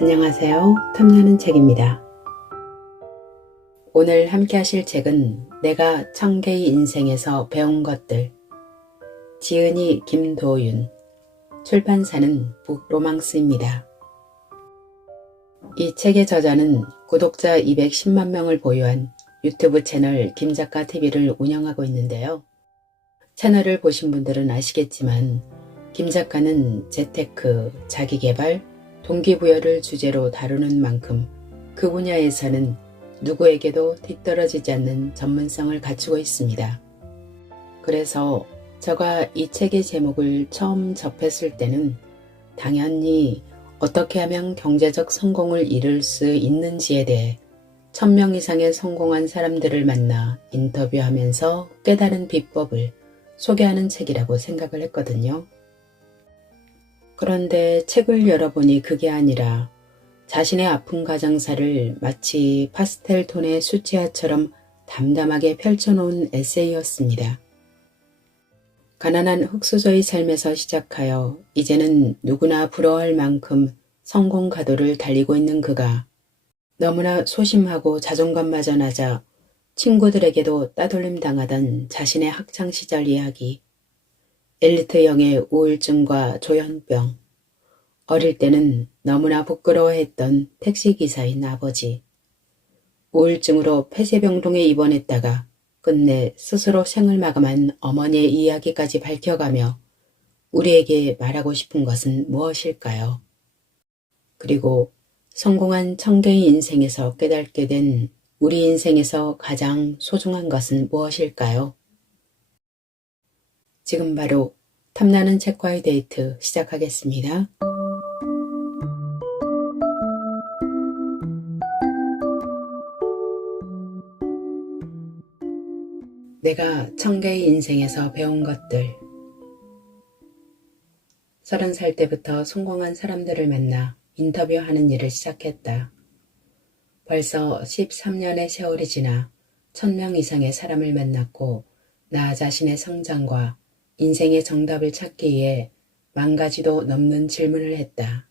안녕하세요. 탐나는 책입니다. 오늘 함께 하실 책은 내가 청개의 인생에서 배운 것들, 지은이 김도윤, 출판사는 북로망스입니다. 이 책의 저자는 구독자 210만 명을 보유한 유튜브 채널 김작가TV를 운영하고 있는데요. 채널을 보신 분들은 아시겠지만 김작가는 재테크, 자기계발, 동기부여를 주제로 다루는 만큼 그 분야에서는 누구에게도 뒤떨어지지 않는 전문성을 갖추고 있습니다. 그래서 제가 이 책의 제목을 처음 접했을 때는 당연히 어떻게 하면 경제적 성공을 이룰 수 있는지에 대해 1000명 이상의 성공한 사람들을 만나 인터뷰하면서 깨달은 비법을 소개하는 책이라고 생각을 했거든요. 그런데 책을 열어보니 그게 아니라 자신의 아픈 가정사를 마치 파스텔 톤의 수채화처럼 담담하게 펼쳐놓은 에세이였습니다. 가난한 흙수저의 삶에서 시작하여 이제는 누구나 부러워할 만큼 성공 가도를 달리고 있는 그가 너무나 소심하고 자존감마저 낮아 친구들에게도 따돌림 당하던 자신의 학창시절 이야기, 엘리트형의 우울증과 조현병, 어릴 때는 너무나 부끄러워했던 택시기사인 아버지, 우울증으로 폐쇄병동에 입원했다가 끝내 스스로 생을 마감한 어머니의 이야기까지 밝혀가며 우리에게 말하고 싶은 것은 무엇일까요? 그리고 성공한 청개의 인생에서 깨닫게 된 우리 인생에서 가장 소중한 것은 무엇일까요? 지금 바로 탐나는 책과의 데이트 시작하겠습니다. 내가 청개의 인생에서 배운 것들. 30살 때부터 성공한 사람들을 만나 인터뷰하는 일을 시작했다. 벌써 13년의 세월이 지나 1000명 이상의 사람을 만났고 나 자신의 성장과 인생의 정답을 찾기 위해 10,000가지도 넘는 질문을 했다.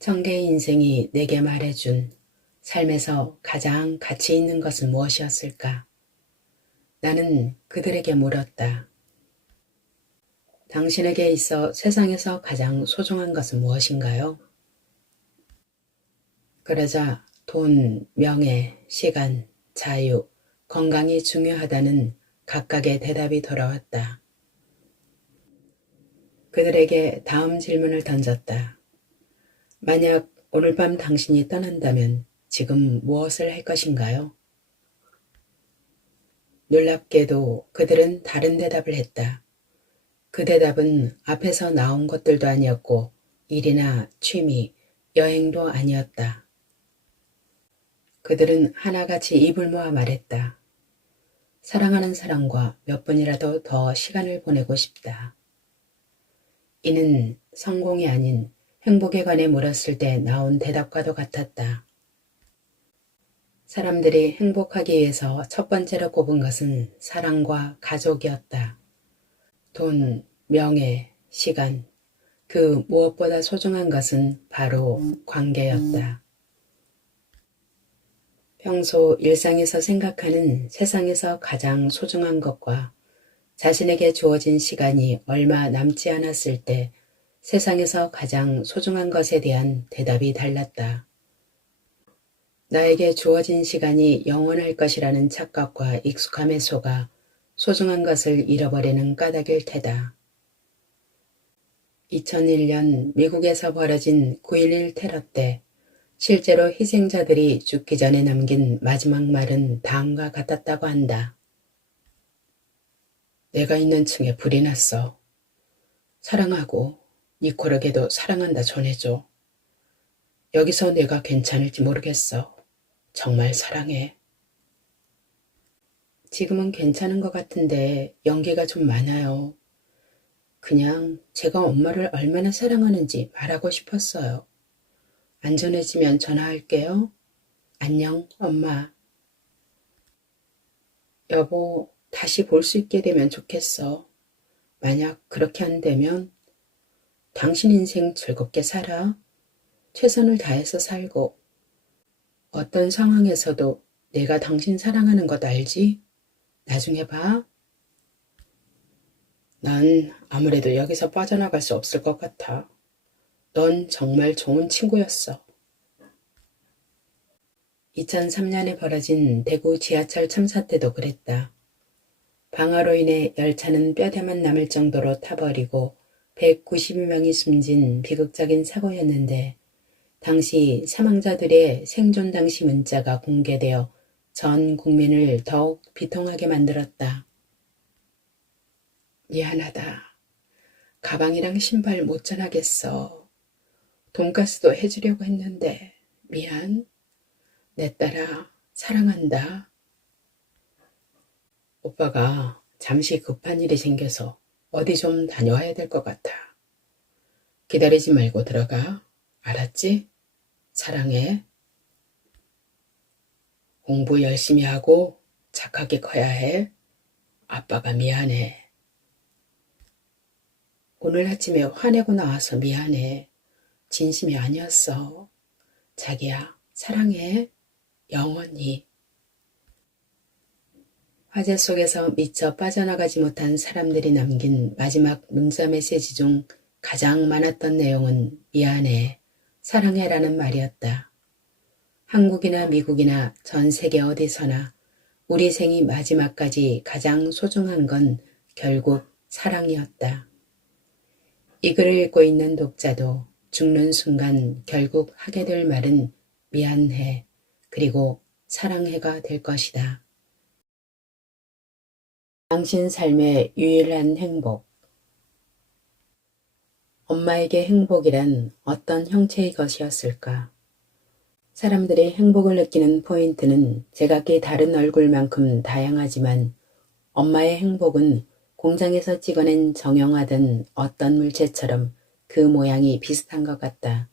청개의 인생이 내게 말해준 삶에서 가장 가치 있는 것은 무엇이었을까? 나는 그들에게 물었다. 당신에게 있어 세상에서 가장 소중한 것은 무엇인가요? 그러자 돈, 명예, 시간, 자유, 건강이 중요하다는 각각의 대답이 돌아왔다. 그들에게 다음 질문을 던졌다. 만약 오늘 밤 당신이 떠난다면 지금 무엇을 할 것인가요? 놀랍게도 그들은 다른 대답을 했다. 그 대답은 앞에서 나온 것들도 아니었고 일이나 취미, 여행도 아니었다. 그들은 하나같이 입을 모아 말했다. 사랑하는 사람과 몇 분이라도 더 시간을 보내고 싶다. 이는 성공이 아닌 행복에 관해 물었을 때 나온 대답과도 같았다. 사람들이 행복하기 위해서 첫 번째로 꼽은 것은 사랑과 가족이었다. 돈, 명예, 시간, 그 무엇보다 소중한 것은 바로 관계였다. 평소 일상에서 생각하는 세상에서 가장 소중한 것과 자신에게 주어진 시간이 얼마 남지 않았을 때 세상에서 가장 소중한 것에 대한 대답이 달랐다. 나에게 주어진 시간이 영원할 것이라는 착각과 익숙함에 속아 소중한 것을 잃어버리는 까닭일 테다. 2001년 미국에서 벌어진 9.11 테러 때 실제로 희생자들이 죽기 전에 남긴 마지막 말은 다음과 같았다고 한다. 내가 있는 층에 불이 났어. 사랑하고 니콜에게도 사랑한다 전해줘. 여기서 내가 괜찮을지 모르겠어. 정말 사랑해. 지금은 괜찮은 것 같은데 연기가 좀 많아요. 그냥 제가 엄마를 얼마나 사랑하는지 말하고 싶었어요. 안전해지면 전화할게요. 안녕, 엄마. 여보, 다시 볼 수 있게 되면 좋겠어. 만약 그렇게 안 되면 당신 인생 즐겁게 살아. 최선을 다해서 살고 어떤 상황에서도 내가 당신 사랑하는 것 알지? 나중에 봐. 난 아무래도 여기서 빠져나갈 수 없을 것 같아. 넌 정말 좋은 친구였어. 2003년에 벌어진 대구 지하철 참사 때도 그랬다. 방화로 인해 열차는 뼈대만 남을 정도로 타버리고 192명이 숨진 비극적인 사고였는데 당시 사망자들의 생존 당시 문자가 공개되어 전 국민을 더욱 비통하게 만들었다. 미안하다. 가방이랑 신발 못 전하겠어. 돈가스도 해주려고 했는데 미안. 내 딸아, 사랑한다. 오빠가 잠시 급한 일이 생겨서 어디 좀 다녀와야 될 것 같아. 기다리지 말고 들어가. 알았지? 사랑해. 공부 열심히 하고 착하게 커야 해. 아빠가 미안해. 오늘 아침에 화내고 나와서 미안해. 진심이 아니었어. 자기야, 사랑해. 영원히. 화재 속에서 미처 빠져나가지 못한 사람들이 남긴 마지막 문자 메시지 중 가장 많았던 내용은 미안해, 사랑해라는 말이었다. 한국이나 미국이나 전 세계 어디서나 우리 생이 마지막까지 가장 소중한 건 결국 사랑이었다. 이 글을 읽고 있는 독자도 죽는 순간 결국 하게 될 말은 미안해, 그리고 사랑해가 될 것이다. 당신 삶의 유일한 행복. 엄마에게 행복이란 어떤 형체의 것이었을까? 사람들이 행복을 느끼는 포인트는 제각기 다른 얼굴만큼 다양하지만 엄마의 행복은 공장에서 찍어낸 정형화된 어떤 물체처럼 그 모양이 비슷한 것 같다.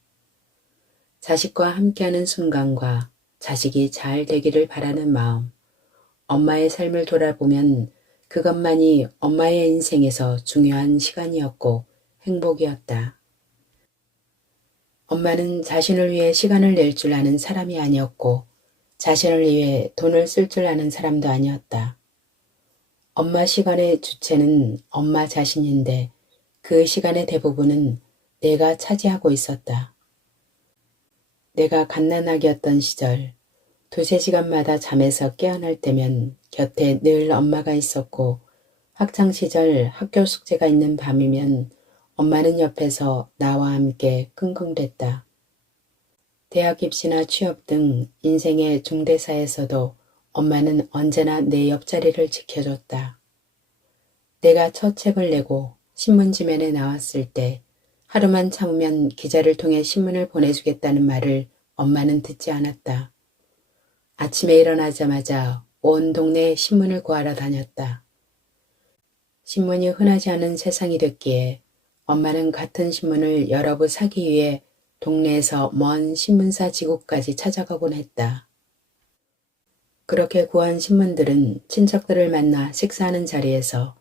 자식과 함께하는 순간과 자식이 잘 되기를 바라는 마음, 엄마의 삶을 돌아보면 그것만이 엄마의 인생에서 중요한 시간이었고 행복이었다. 엄마는 자신을 위해 시간을 낼 줄 아는 사람이 아니었고 자신을 위해 돈을 쓸 줄 아는 사람도 아니었다. 엄마 시간의 주체는 엄마 자신인데 그 시간의 대부분은 내가 차지하고 있었다. 내가 갓난아기였던 시절, 두세 시간마다 잠에서 깨어날 때면 곁에 늘 엄마가 있었고 학창시절 학교 숙제가 있는 밤이면 엄마는 옆에서 나와 함께 끙끙댔다. 대학 입시나 취업 등 인생의 중대사에서도 엄마는 언제나 내 옆자리를 지켜줬다. 내가 첫 책을 내고 신문지면에 나왔을 때 하루만 참으면 기자를 통해 신문을 보내주겠다는 말을 엄마는 듣지 않았다. 아침에 일어나자마자 온 동네에 신문을 구하러 다녔다. 신문이 흔하지 않은 세상이 됐기에 엄마는 같은 신문을 여러 부 사기 위해 동네에서 먼 신문사 지구까지 찾아가곤 했다. 그렇게 구한 신문들은 친척들을 만나 식사하는 자리에서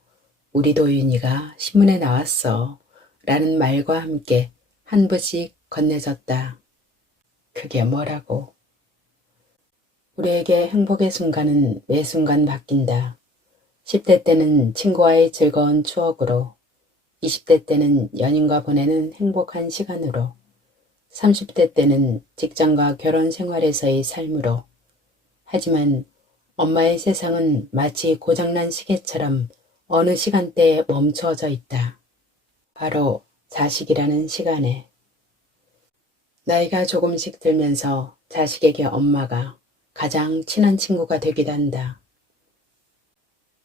우리 도윤이가 신문에 나왔어 라는 말과 함께 한 부씩 건네졌다. 그게 뭐라고? 우리에게 행복의 순간은 매 순간 바뀐다. 10대 때는 친구와의 즐거운 추억으로, 20대 때는 연인과 보내는 행복한 시간으로, 30대 때는 직장과 결혼 생활에서의 삶으로. 하지만 엄마의 세상은 마치 고장난 시계처럼 어느 시간대에 멈추어져 있다. 바로 자식이라는 시간에. 나이가 조금씩 들면서 자식에게 엄마가 가장 친한 친구가 되기도 한다.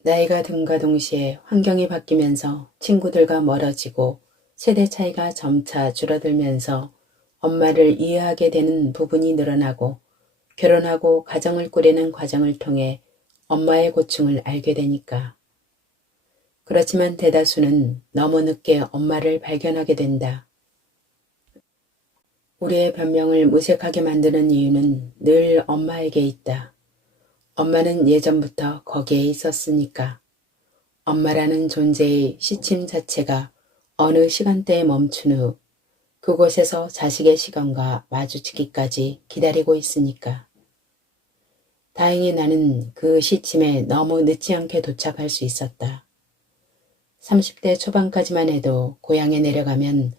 나이가 듦과 동시에 환경이 바뀌면서 친구들과 멀어지고 세대 차이가 점차 줄어들면서 엄마를 이해하게 되는 부분이 늘어나고 결혼하고 가정을 꾸리는 과정을 통해 엄마의 고충을 알게 되니까. 그렇지만 대다수는 너무 늦게 엄마를 발견하게 된다. 우리의 변명을 무색하게 만드는 이유는 늘 엄마에게 있다. 엄마는 예전부터 거기에 있었으니까. 엄마라는 존재의 시침 자체가 어느 시간대에 멈춘 후 그곳에서 자식의 시간과 마주치기까지 기다리고 있으니까. 다행히 나는 그 시침에 너무 늦지 않게 도착할 수 있었다. 30대 초반까지만 해도 고향에 내려가면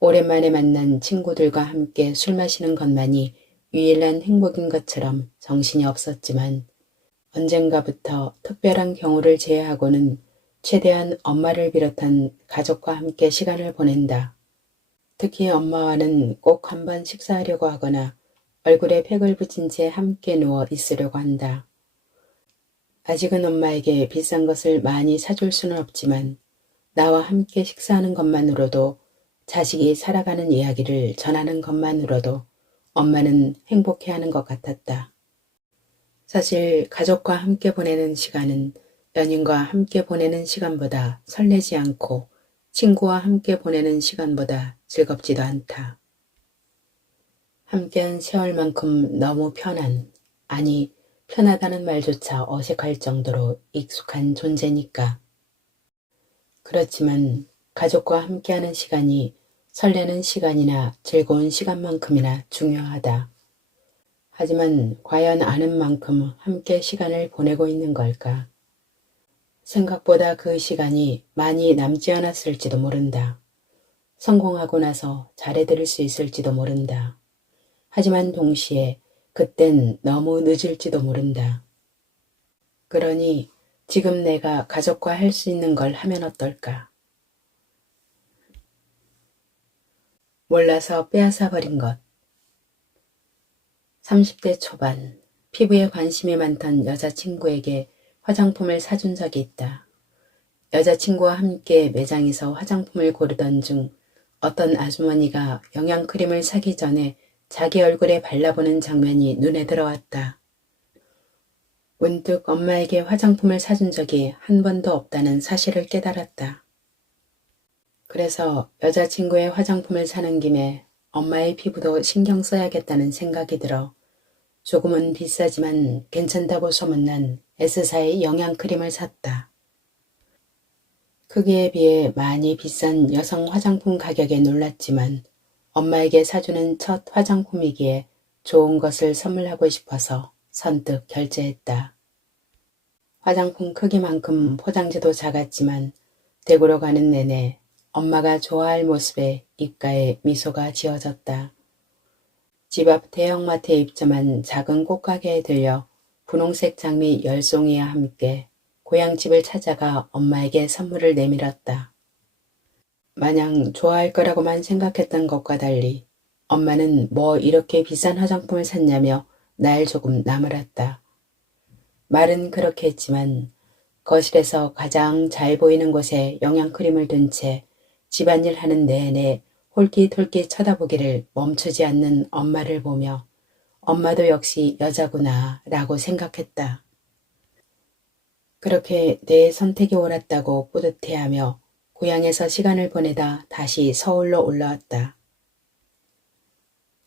오랜만에 만난 친구들과 함께 술 마시는 것만이 유일한 행복인 것처럼 정신이 없었지만 언젠가부터 특별한 경우를 제외하고는 최대한 엄마를 비롯한 가족과 함께 시간을 보낸다. 특히 엄마와는 꼭 한번 식사하려고 하거나 얼굴에 팩을 붙인 채 함께 누워 있으려고 한다. 아직은 엄마에게 비싼 것을 많이 사줄 수는 없지만 나와 함께 식사하는 것만으로도 자식이 살아가는 이야기를 전하는 것만으로도 엄마는 행복해하는 것 같았다. 사실 가족과 함께 보내는 시간은 연인과 함께 보내는 시간보다 설레지 않고 친구와 함께 보내는 시간보다 즐겁지도 않다. 함께한 세월만큼 너무 편한, 아니 편하다는 말조차 어색할 정도로 익숙한 존재니까. 그렇지만 가족과 함께하는 시간이 설레는 시간이나 즐거운 시간만큼이나 중요하다. 하지만 과연 아는 만큼 함께 시간을 보내고 있는 걸까? 생각보다 그 시간이 많이 남지 않았을지도 모른다. 성공하고 나서 잘해드릴 수 있을지도 모른다. 하지만 동시에 그땐 너무 늦을지도 모른다. 그러니 지금 내가 가족과 할 수 있는 걸 하면 어떨까? 몰라서 빼앗아버린 것. 30대 초반, 피부에 관심이 많던 여자친구에게 화장품을 사준 적이 있다. 여자친구와 함께 매장에서 화장품을 고르던 중 어떤 아주머니가 영양크림을 사기 전에 자기 얼굴에 발라보는 장면이 눈에 들어왔다. 문득 엄마에게 화장품을 사준 적이 한 번도 없다는 사실을 깨달았다. 그래서 여자친구의 화장품을 사는 김에 엄마의 피부도 신경 써야겠다는 생각이 들어 조금은 비싸지만 괜찮다고 소문난 S사의 영양크림을 샀다. 크기에 비해 많이 비싼 여성 화장품 가격에 놀랐지만 엄마에게 사주는 첫 화장품이기에 좋은 것을 선물하고 싶어서 선뜻 결제했다. 화장품 크기만큼 포장지도 작았지만 댁으로 가는 내내 엄마가 좋아할 모습에 입가에 미소가 지어졌다. 집 앞 대형마트에 입점한 작은 꽃가게에 들려 분홍색 장미 10송이와 함께 고향집을 찾아가 엄마에게 선물을 내밀었다. 마냥 좋아할 거라고만 생각했던 것과 달리 엄마는 뭐 이렇게 비싼 화장품을 샀냐며 날 조금 나무랐다. 말은 그렇게 했지만 거실에서 가장 잘 보이는 곳에 영양크림을 둔 채 집안일 하는 내내 홀깃홀깃 쳐다보기를 멈추지 않는 엄마를 보며 엄마도 역시 여자구나 라고 생각했다. 그렇게 내 선택이 옳았다고 뿌듯해하며 고향에서 시간을 보내다 다시 서울로 올라왔다.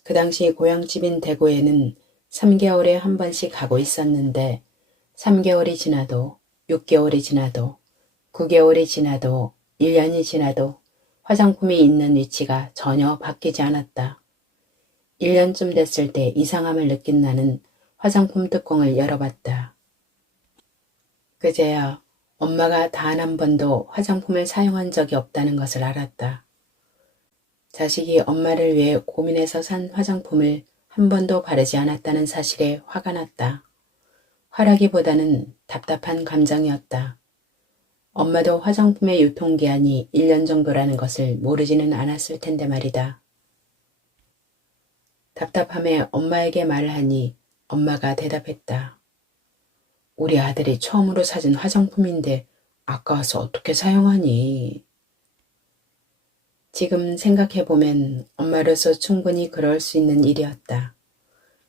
그 당시 고향집인 대구에는 3개월에 한 번씩 가고 있었는데 3개월이 지나도 6개월이 지나도 9개월이 지나도 1년이 지나도 화장품이 있는 위치가 전혀 바뀌지 않았다. 1년쯤 됐을 때 이상함을 느낀 나는 화장품 뚜껑을 열어봤다. 그제야 엄마가 단 한 번도 화장품을 사용한 적이 없다는 것을 알았다. 자식이 엄마를 위해 고민해서 산 화장품을 한 번도 바르지 않았다는 사실에 화가 났다. 화라기보다는 답답한 감정이었다. 엄마도 화장품의 유통기한이 1년 정도라는 것을 모르지는 않았을 텐데 말이다. 답답함에 엄마에게 말을 하니 엄마가 대답했다. 우리 아들이 처음으로 사준 화장품인데 아까워서 어떻게 사용하니? 지금 생각해보면 엄마로서 충분히 그럴 수 있는 일이었다.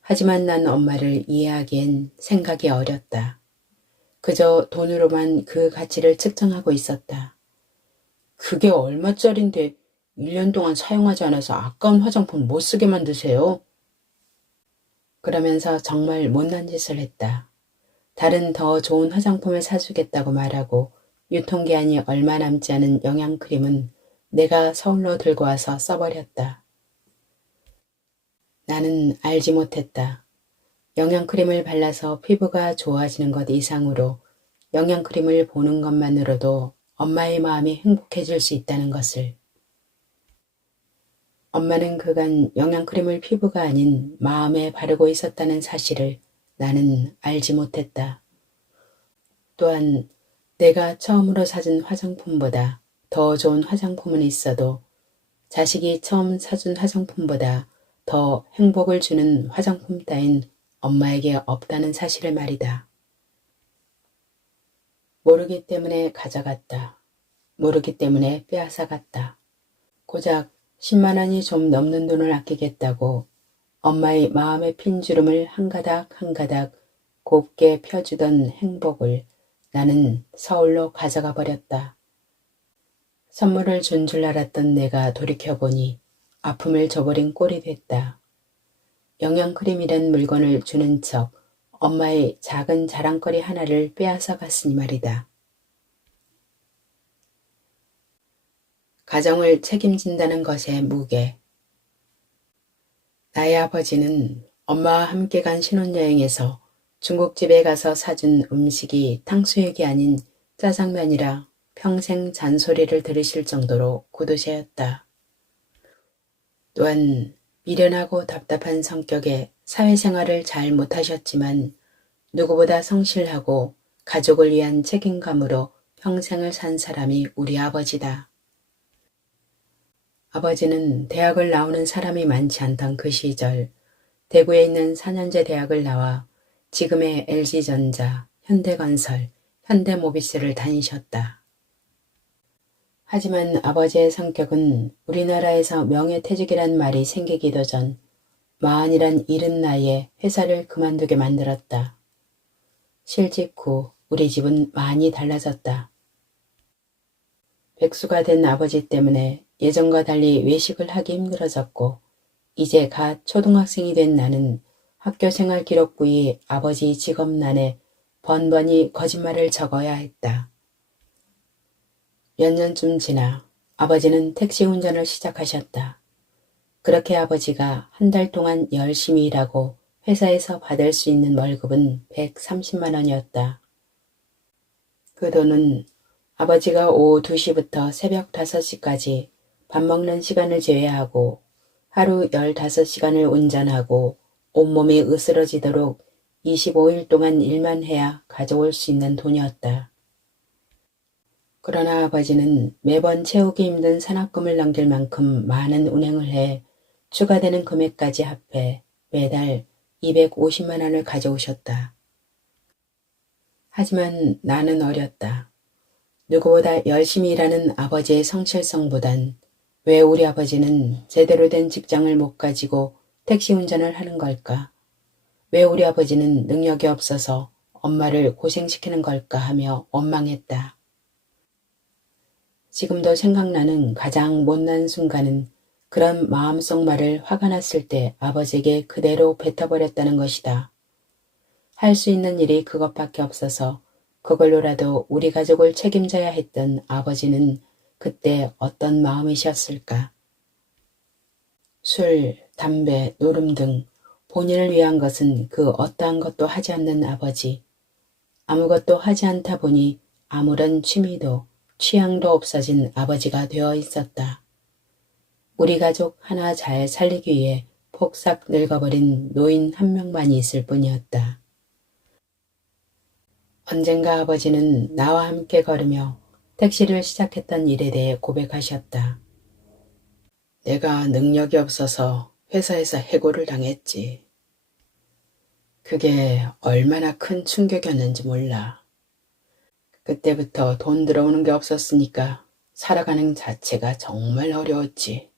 하지만 난 엄마를 이해하기엔 생각이 어렸다. 그저 돈으로만 그 가치를 측정하고 있었다. 그게 얼마짜린데 1년 동안 사용하지 않아서 아까운 화장품 못 쓰게 만드세요? 그러면서 정말 못난 짓을 했다. 다른 더 좋은 화장품을 사주겠다고 말하고 유통기한이 얼마 남지 않은 영양크림은 내가 서울로 들고 와서 써버렸다. 나는 알지 못했다. 영양크림을 발라서 피부가 좋아지는 것 이상으로 영양크림을 보는 것만으로도 엄마의 마음이 행복해질 수 있다는 것을. 엄마는 그간 영양크림을 피부가 아닌 마음에 바르고 있었다는 사실을 나는 알지 못했다. 또한 내가 처음으로 사준 화장품보다 더 좋은 화장품은 있어도 자식이 처음 사준 화장품보다 더 행복을 주는 화장품 따윈 엄마에게 없다는 사실을 말이다. 모르기 때문에 가져갔다. 모르기 때문에 빼앗아갔다. 고작 10만 원이 좀 넘는 돈을 아끼겠다고 엄마의 마음의 핀주름을 한 가닥 한 가닥 곱게 펴주던 행복을 나는 서울로 가져가 버렸다. 선물을 준 줄 알았던 내가 돌이켜보니 아픔을 저버린 꼴이 됐다. 영양크림이란 물건을 주는 척 엄마의 작은 자랑거리 하나를 빼앗아 갔으니 말이다. 가정을 책임진다는 것의 무게. 나의 아버지는 엄마와 함께 간 신혼여행에서 중국집에 가서 사준 음식이 탕수육이 아닌 짜장면이라 평생 잔소리를 들으실 정도로 고도세였다. 또한 미련하고 답답한 성격에 사회생활을 잘 못하셨지만 누구보다 성실하고 가족을 위한 책임감으로 평생을 산 사람이 우리 아버지다. 아버지는 대학을 나오는 사람이 많지 않던 그 시절 대구에 있는 4년제 대학을 나와 지금의 LG전자, 현대건설, 현대모비스를 다니셨다. 하지만 아버지의 성격은 우리나라에서 명예퇴직이란 말이 생기기도 전 마흔이란 이른 나이에 회사를 그만두게 만들었다. 실직 후 우리 집은 많이 달라졌다. 백수가 된 아버지 때문에 예전과 달리 외식을 하기 힘들어졌고 이제 갓 초등학생이 된 나는 학교생활 기록부에 아버지 직업란에 번번이 거짓말을 적어야 했다. 몇 년쯤 지나 아버지는 택시 운전을 시작하셨다. 그렇게 아버지가 한 달 동안 열심히 일하고 회사에서 받을 수 있는 월급은 130만 원이었다. 그 돈은 아버지가 오후 2시부터 새벽 5시까지 밥 먹는 시간을 제외하고 하루 15시간을 운전하고 온몸이 으스러지도록 25일 동안 일만 해야 가져올 수 있는 돈이었다. 그러나 아버지는 매번 채우기 힘든 산학금을 넘길 만큼 많은 운행을 해 추가되는 금액까지 합해 매달 250만 원을 가져오셨다. 하지만 나는 어렸다. 누구보다 열심히 일하는 아버지의 성실성보단 왜 우리 아버지는 제대로 된 직장을 못 가지고 택시 운전을 하는 걸까? 왜 우리 아버지는 능력이 없어서 엄마를 고생시키는 걸까 하며 원망했다. 지금도 생각나는 가장 못난 순간은 그런 마음속 말을 화가 났을 때 아버지에게 그대로 뱉어버렸다는 것이다. 할 수 있는 일이 그것밖에 없어서 그걸로라도 우리 가족을 책임져야 했던 아버지는 그때 어떤 마음이셨을까? 술, 담배, 노름 등 본인을 위한 것은 그 어떠한 것도 하지 않는 아버지. 아무것도 하지 않다 보니 아무런 취미도 취향도 없어진 아버지가 되어 있었다. 우리 가족 하나 잘 살리기 위해 폭삭 늙어버린 노인 한 명만이 있을 뿐이었다. 언젠가 아버지는 나와 함께 걸으며 택시를 시작했던 일에 대해 고백하셨다. 내가 능력이 없어서 회사에서 해고를 당했지. 그게 얼마나 큰 충격이었는지 몰라. 그때부터 돈 들어오는 게 없었으니까 살아가는 자체가 정말 어려웠지.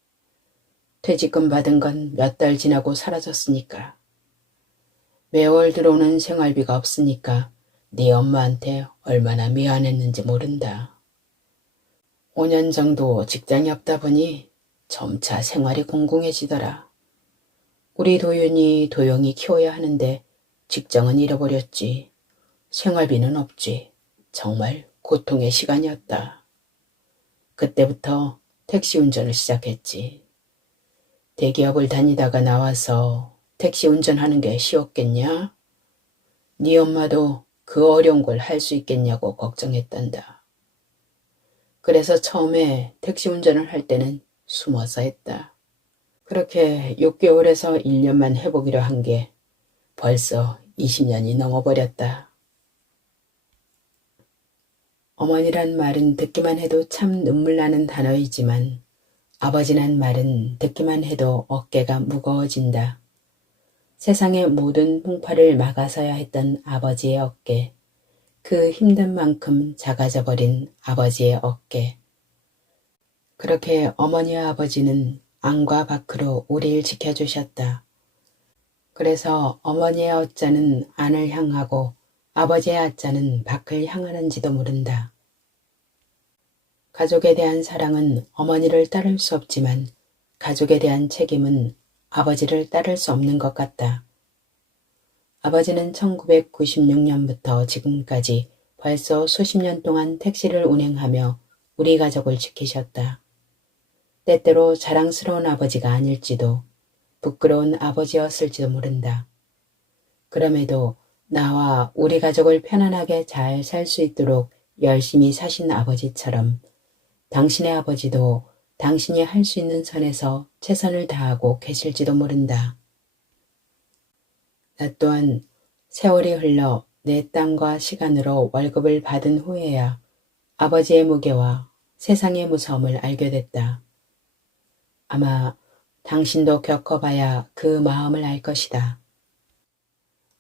퇴직금 받은 건 몇 달 지나고 사라졌으니까. 매월 들어오는 생활비가 없으니까 네 엄마한테 얼마나 미안했는지 모른다. 5년 정도 직장이 없다 보니 점차 생활이 공공해지더라. 우리 도용이 키워야 하는데 직장은 잃어버렸지. 생활비는 없지. 정말 고통의 시간이었다. 그때부터 택시 운전을 시작했지. 대기업을 다니다가 나와서 택시 운전하는 게 쉬웠겠냐? 네 엄마도 그 어려운 걸 할 수 있겠냐고 걱정했단다. 그래서 처음에 택시 운전을 할 때는 숨어서 했다. 그렇게 6개월에서 1년만 해보기로 한 게 벌써 20년이 넘어버렸다. 어머니란 말은 듣기만 해도 참 눈물 나는 단어이지만 아버지란 말은 듣기만 해도 어깨가 무거워진다. 세상의 모든 풍파를 막아서야 했던 아버지의 어깨, 그 힘든 만큼 작아져 버린 아버지의 어깨. 그렇게 어머니와 아버지는 안과 밖으로 우리를 지켜주셨다. 그래서 어머니의 어짜는 안을 향하고 아버지의 아짜는 밖을 향하는지도 모른다. 가족에 대한 사랑은 어머니를 따를 수 없지만 가족에 대한 책임은 아버지를 따를 수 없는 것 같다. 아버지는 1996년부터 지금까지 벌써 수십 년 동안 택시를 운행하며 우리 가족을 지키셨다. 때때로 자랑스러운 아버지가 아닐지도 부끄러운 아버지였을지도 모른다. 그럼에도 나와 우리 가족을 편안하게 잘 살 수 있도록 열심히 사신 아버지처럼 당신의 아버지도 당신이 할 수 있는 선에서 최선을 다하고 계실지도 모른다. 나 또한 세월이 흘러 내 땀과 시간으로 월급을 받은 후에야 아버지의 무게와 세상의 무서움을 알게 됐다. 아마 당신도 겪어봐야 그 마음을 알 것이다.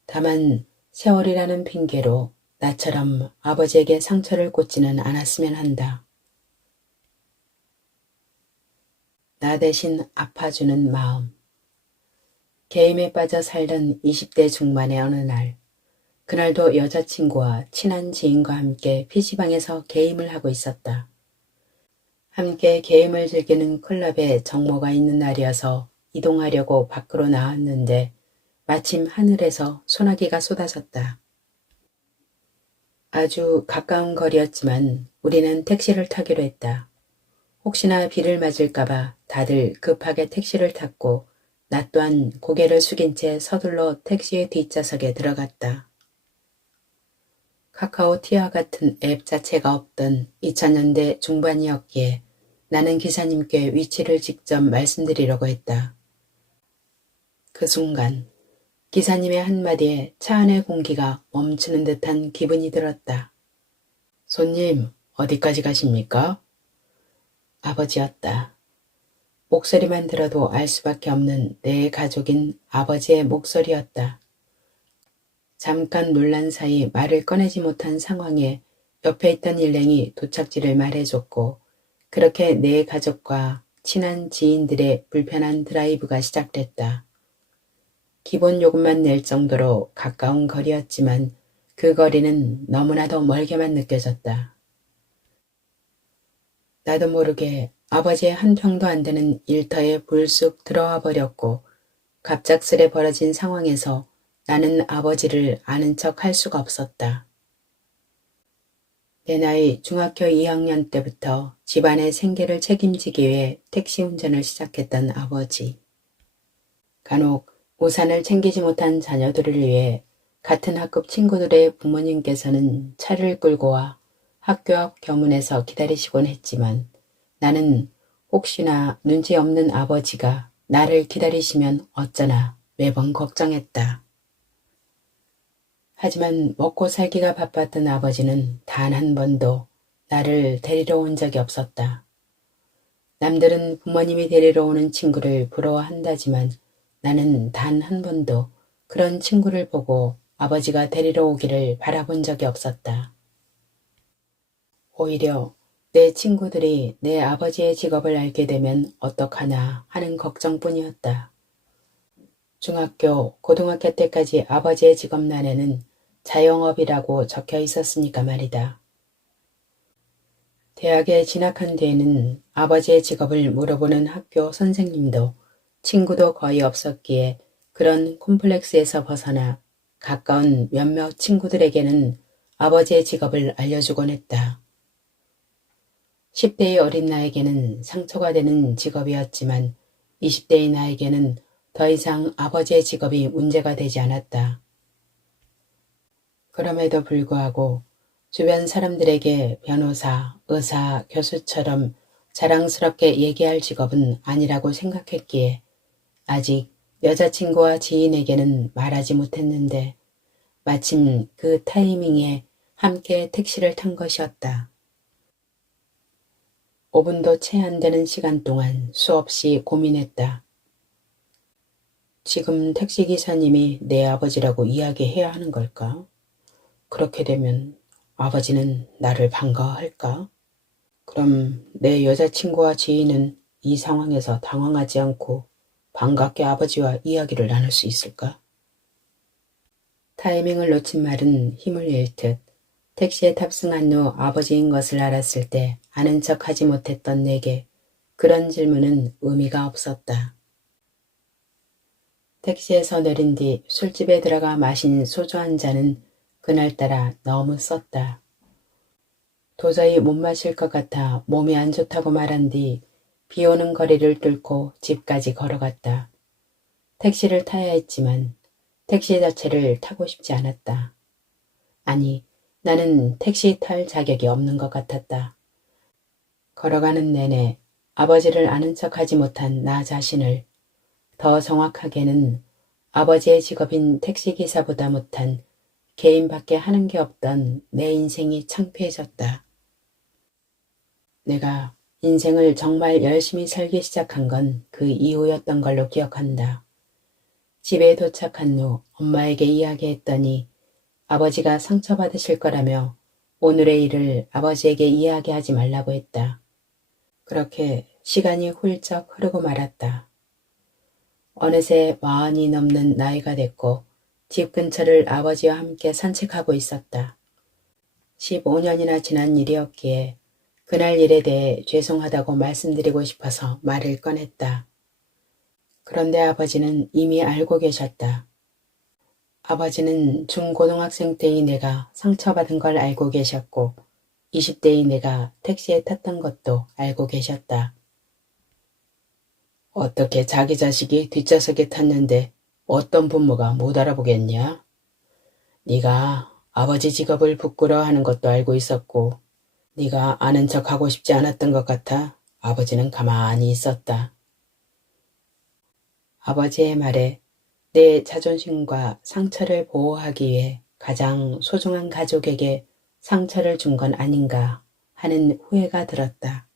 다만 세월이라는 핑계로 나처럼 아버지에게 상처를 꽂지는 않았으면 한다. 나 대신 아파주는 마음. 게임에 빠져 살던 20대 중반의 어느 날, 그날도 여자친구와 친한 지인과 함께 PC방에서 게임을 하고 있었다. 함께 게임을 즐기는 클럽에 정모가 있는 날이어서 이동하려고 밖으로 나왔는데 마침 하늘에서 소나기가 쏟아졌다. 아주 가까운 거리였지만 우리는 택시를 타기로 했다. 혹시나 비를 맞을까봐 다들 급하게 택시를 탔고 나 또한 고개를 숙인 채 서둘러 택시의 뒷좌석에 들어갔다. 카카오 티와 같은 앱 자체가 없던 2000년대 중반이었기에 나는 기사님께 위치를 직접 말씀드리려고 했다. 그 순간 기사님의 한마디에 차 안의 공기가 멈추는 듯한 기분이 들었다. 손님, 어디까지 가십니까? 아버지였다. 목소리만 들어도 알 수밖에 없는 내 가족인 아버지의 목소리였다. 잠깐 놀란 사이 말을 꺼내지 못한 상황에 옆에 있던 일행이 도착지를 말해줬고 그렇게 내 가족과 친한 지인들의 불편한 드라이브가 시작됐다. 기본 요금만 낼 정도로 가까운 거리였지만 그 거리는 너무나도 멀게만 느껴졌다. 나도 모르게 아버지의 한 평도 안 되는 일터에 불쑥 들어와 버렸고 갑작스레 벌어진 상황에서 나는 아버지를 아는 척 할 수가 없었다. 내 나이 중학교 2학년 때부터 집안의 생계를 책임지기 위해 택시 운전을 시작했던 아버지. 간혹 우산을 챙기지 못한 자녀들을 위해 같은 학급 친구들의 부모님께서는 차를 끌고 와 학교 앞 교문에서 기다리시곤 했지만 나는 혹시나 눈치 없는 아버지가 나를 기다리시면 어쩌나 매번 걱정했다. 하지만 먹고 살기가 바빴던 아버지는 단 한 번도 나를 데리러 온 적이 없었다. 남들은 부모님이 데리러 오는 친구를 부러워한다지만 나는 단 한 번도 그런 친구를 보고 아버지가 데리러 오기를 바라본 적이 없었다. 오히려 내 친구들이 내 아버지의 직업을 알게 되면 어떡하나 하는 걱정뿐이었다. 중학교, 고등학교 때까지 아버지의 직업란에는 자영업이라고 적혀 있었으니까 말이다. 대학에 진학한 뒤에는 아버지의 직업을 물어보는 학교 선생님도 친구도 거의 없었기에 그런 콤플렉스에서 벗어나 가까운 몇몇 친구들에게는 아버지의 직업을 알려주곤 했다. 10대의 어린 나에게는 상처가 되는 직업이었지만 20대의 나에게는 더 이상 아버지의 직업이 문제가 되지 않았다. 그럼에도 불구하고 주변 사람들에게 변호사, 의사, 교수처럼 자랑스럽게 얘기할 직업은 아니라고 생각했기에 아직 여자친구와 지인에게는 말하지 못했는데 마침 그 타이밍에 함께 택시를 탄 것이었다. 5분도 채 안 되는 시간 동안 수없이 고민했다. 지금 택시기사님이 내 아버지라고 이야기해야 하는 걸까? 그렇게 되면 아버지는 나를 반가워할까? 그럼 내 여자친구와 지인은 이 상황에서 당황하지 않고 반갑게 아버지와 이야기를 나눌 수 있을까? 타이밍을 놓친 말은 힘을 잃듯 택시에 탑승한 후 아버지인 것을 알았을 때 아는 척하지 못했던 내게 그런 질문은 의미가 없었다. 택시에서 내린 뒤 술집에 들어가 마신 소주 한 잔은 그날따라 너무 썼다. 도저히 못 마실 것 같아 몸이 안 좋다고 말한 뒤 비 오는 거리를 뚫고 집까지 걸어갔다. 택시를 타야 했지만 택시 자체를 타고 싶지 않았다. 아니, 나는 택시 탈 자격이 없는 것 같았다. 걸어가는 내내 아버지를 아는 척하지 못한 나 자신을, 더 정확하게는 아버지의 직업인 택시기사보다 못한 개인밖에 하는 게 없던 내 인생이 창피해졌다. 내가 인생을 정말 열심히 살기 시작한 건 그 이후였던 걸로 기억한다. 집에 도착한 후 엄마에게 이야기했더니 아버지가 상처받으실 거라며 오늘의 일을 아버지에게 이야기하지 말라고 했다. 그렇게 시간이 훌쩍 흐르고 말았다. 어느새 40이 넘는 나이가 됐고 집 근처를 아버지와 함께 산책하고 있었다. 15년이나 지난 일이었기에 그날 일에 대해 죄송하다고 말씀드리고 싶어서 말을 꺼냈다. 그런데 아버지는 이미 알고 계셨다. 아버지는 중고등학생 때의 내가 상처받은 걸 알고 계셨고 20대의 내가 택시에 탔던 것도 알고 계셨다. 어떻게 자기 자식이 뒷좌석에 탔는데 어떤 부모가 못 알아보겠냐? 네가 아버지 직업을 부끄러워하는 것도 알고 있었고 네가 아는 척하고 싶지 않았던 것 같아 아버지는 가만히 있었다. 아버지의 말에 내 자존심과 상처를 보호하기 위해 가장 소중한 가족에게 상처를 준 건 아닌가 하는 후회가 들었다.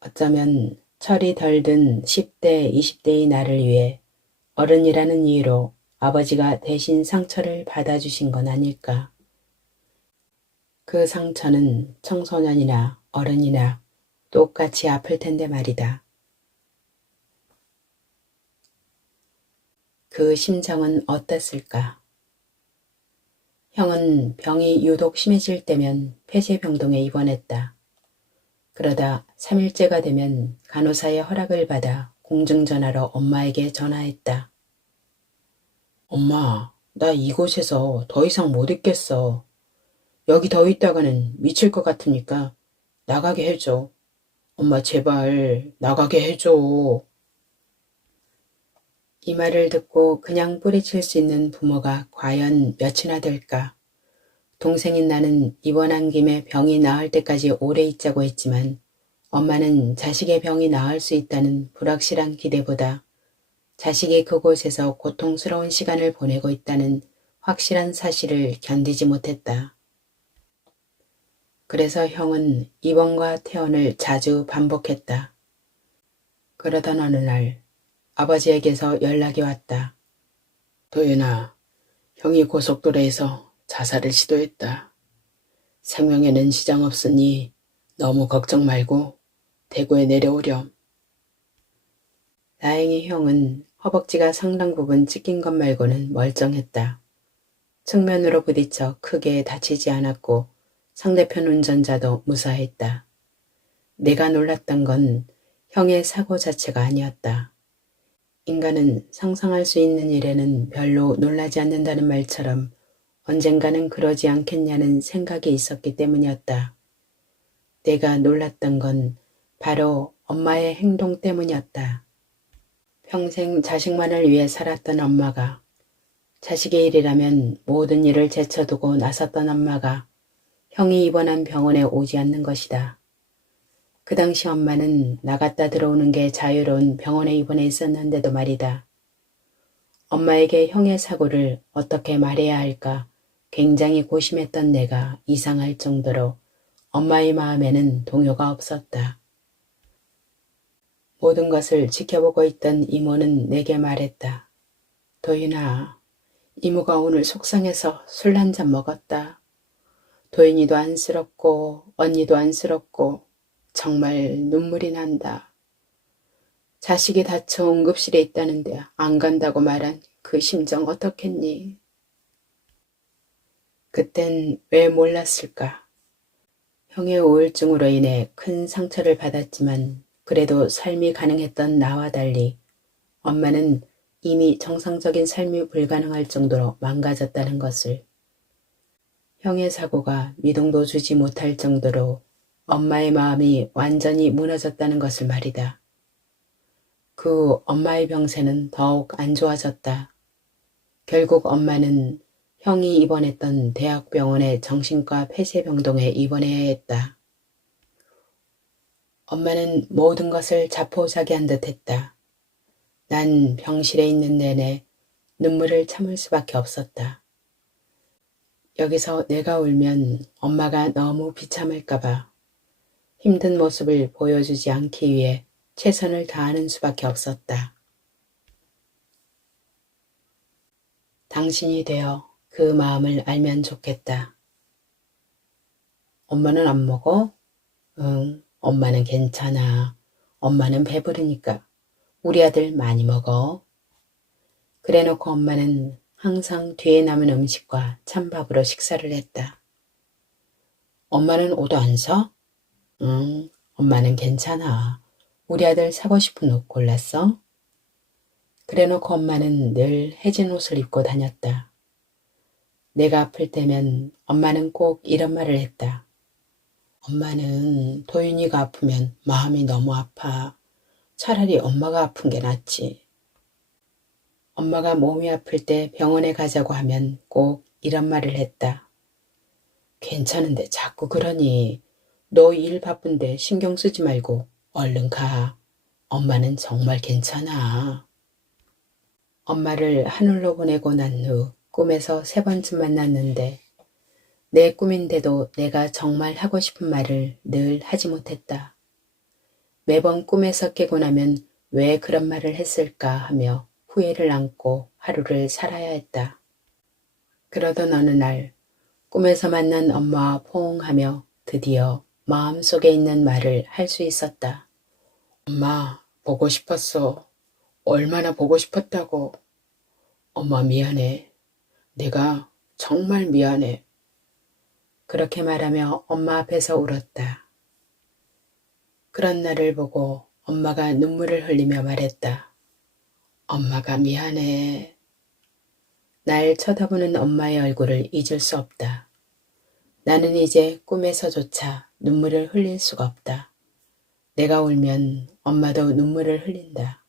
어쩌면 철이 덜 든 10대, 20대의 나를 위해 어른이라는 이유로 아버지가 대신 상처를 받아주신 건 아닐까. 그 상처는 청소년이나 어른이나 똑같이 아플 텐데 말이다. 그 심정은 어땠을까? 형은 병이 유독 심해질 때면 폐쇄병동에 입원했다. 그러다 3일째가 되면 간호사의 허락을 받아 공중전화로 엄마에게 전화했다. 엄마, 나 이곳에서 더 이상 못 있겠어. 여기 더 있다가는 미칠 것 같으니까 나가게 해줘. 엄마 제발 나가게 해줘. 이 말을 듣고 그냥 뿌리칠 수 있는 부모가 과연 몇이나 될까? 동생인 나는 입원한 김에 병이 나을 때까지 오래 있자고 했지만 엄마는 자식의 병이 나을 수 있다는 불확실한 기대보다 자식이 그곳에서 고통스러운 시간을 보내고 있다는 확실한 사실을 견디지 못했다. 그래서 형은 입원과 퇴원을 자주 반복했다. 그러던 어느 날 아버지에게서 연락이 왔다. 도윤아, 형이 고속도로에서 자살을 시도했다. 생명에는 지장 없으니 너무 걱정 말고 대구에 내려오렴. 다행히 형은 허벅지가 상당 부분 찢긴 것 말고는 멀쩡했다. 측면으로 부딪혀 크게 다치지 않았고 상대편 운전자도 무사했다. 내가 놀랐던 건 형의 사고 자체가 아니었다. 인간은 상상할 수 있는 일에는 별로 놀라지 않는다는 말처럼 언젠가는 그러지 않겠냐는 생각이 있었기 때문이었다. 내가 놀랐던 건 바로 엄마의 행동 때문이었다. 평생 자식만을 위해 살았던 엄마가, 자식의 일이라면 모든 일을 제쳐두고 나섰던 엄마가 형이 입원한 병원에 오지 않는 것이다. 그 당시 엄마는 나갔다 들어오는 게 자유로운 병원에 입원해 있었는데도 말이다. 엄마에게 형의 사고를 어떻게 말해야 할까 굉장히 고심했던 내가 이상할 정도로 엄마의 마음에는 동요가 없었다. 모든 것을 지켜보고 있던 이모는 내게 말했다. 도윤아, 이모가 오늘 속상해서 술 한 잔 먹었다. 도윤이도 안쓰럽고 언니도 안쓰럽고 정말 눈물이 난다. 자식이 다쳐 응급실에 있다는데 안 간다고 말한 그 심정 어떻겠니? 그땐 왜 몰랐을까? 형의 우울증으로 인해 큰 상처를 받았지만 그래도 삶이 가능했던 나와 달리 엄마는 이미 정상적인 삶이 불가능할 정도로 망가졌다는 것을, 형의 사고가 미동도 주지 못할 정도로 엄마의 마음이 완전히 무너졌다는 것을 말이다. 그 엄마의 병세는 더욱 안 좋아졌다. 결국 엄마는 형이 입원했던 대학병원의 정신과 폐쇄병동에 입원해야 했다. 엄마는 모든 것을 자포자기한 듯 했다. 난 병실에 있는 내내 눈물을 참을 수밖에 없었다. 여기서 내가 울면 엄마가 너무 비참할까봐 힘든 모습을 보여주지 않기 위해 최선을 다하는 수밖에 없었다. 당신이 되어 그 마음을 알면 좋겠다. 엄마는 안 먹어? 응, 엄마는 괜찮아. 엄마는 배부르니까. 우리 아들 많이 먹어. 그래놓고 엄마는 항상 뒤에 남은 음식과 찬밥으로 식사를 했다. 엄마는 옷 안 사? 응, 엄마는 괜찮아. 우리 아들 사고 싶은 옷 골랐어? 그래놓고 엄마는 늘 해진 옷을 입고 다녔다. 내가 아플 때면 엄마는 꼭 이런 말을 했다. 엄마는 도윤이가 아프면 마음이 너무 아파. 차라리 엄마가 아픈 게 낫지. 엄마가 몸이 아플 때 병원에 가자고 하면 꼭 이런 말을 했다. 괜찮은데 자꾸 그러니. 너 일 바쁜데 신경 쓰지 말고 얼른 가. 엄마는 정말 괜찮아. 엄마를 하늘로 보내고 난 후 꿈에서 3번쯤 만났는데 내 꿈인데도 내가 정말 하고 싶은 말을 늘 하지 못했다. 매번 꿈에서 깨고 나면 왜 그런 말을 했을까 하며 후회를 안고 하루를 살아야 했다. 그러던 어느 날 꿈에서 만난 엄마와 포옹하며 드디어 마음속에 있는 말을 할 수 있었다. 엄마, 보고 싶었어. 얼마나 보고 싶었다고. 엄마 미안해. 내가 정말 미안해. 그렇게 말하며 엄마 앞에서 울었다. 그런 나를 보고 엄마가 눈물을 흘리며 말했다. 엄마가 미안해. 날 쳐다보는 엄마의 얼굴을 잊을 수 없다. 나는 이제 꿈에서조차 눈물을 흘릴 수가 없다. 내가 울면 엄마도 눈물을 흘린다.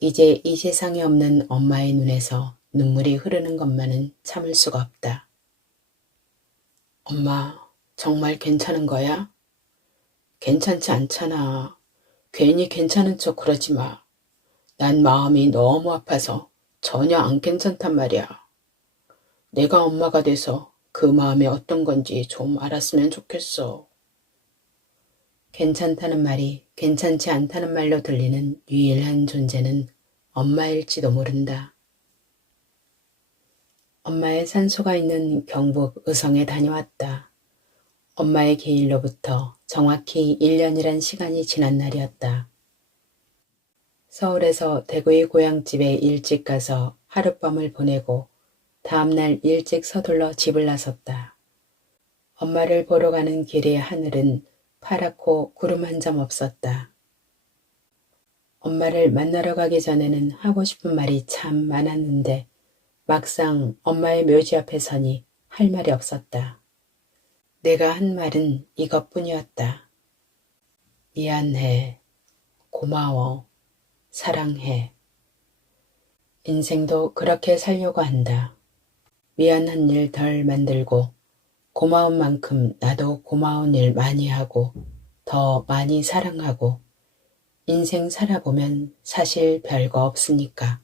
이제 이 세상에 없는 엄마의 눈에서 눈물이 흐르는 것만은 참을 수가 없다. 엄마, 정말 괜찮은 거야? 괜찮지 않잖아. 괜히 괜찮은 척 그러지 마. 난 마음이 너무 아파서 전혀 안 괜찮단 말이야. 내가 엄마가 돼서 그 마음이 어떤 건지 좀 알았으면 좋겠어. 괜찮다는 말이 괜찮지 않다는 말로 들리는 유일한 존재는 엄마일지도 모른다. 엄마의 산소가 있는 경북 의성에 다녀왔다. 엄마의 기일로부터 정확히 1년이란 시간이 지난 날이었다. 서울에서 대구의 고향집에 일찍 가서 하룻밤을 보내고 다음날 일찍 서둘러 집을 나섰다. 엄마를 보러 가는 길의 하늘은 파랗고 구름 한 점 없었다. 엄마를 만나러 가기 전에는 하고 싶은 말이 참 많았는데 막상 엄마의 묘지 앞에 서니 할 말이 없었다. 내가 한 말은 이것뿐이었다. 미안해. 고마워, 사랑해. 인생도 그렇게 살려고 한다. 미안한 일 덜 만들고 고마운 만큼 나도 고마운 일 많이 하고 더 많이 사랑하고 인생 살아보면 사실 별거 없으니까.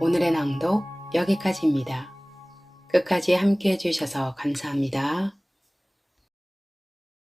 오늘의 낭독 여기까지입니다. 끝까지 함께 해주셔서 감사합니다.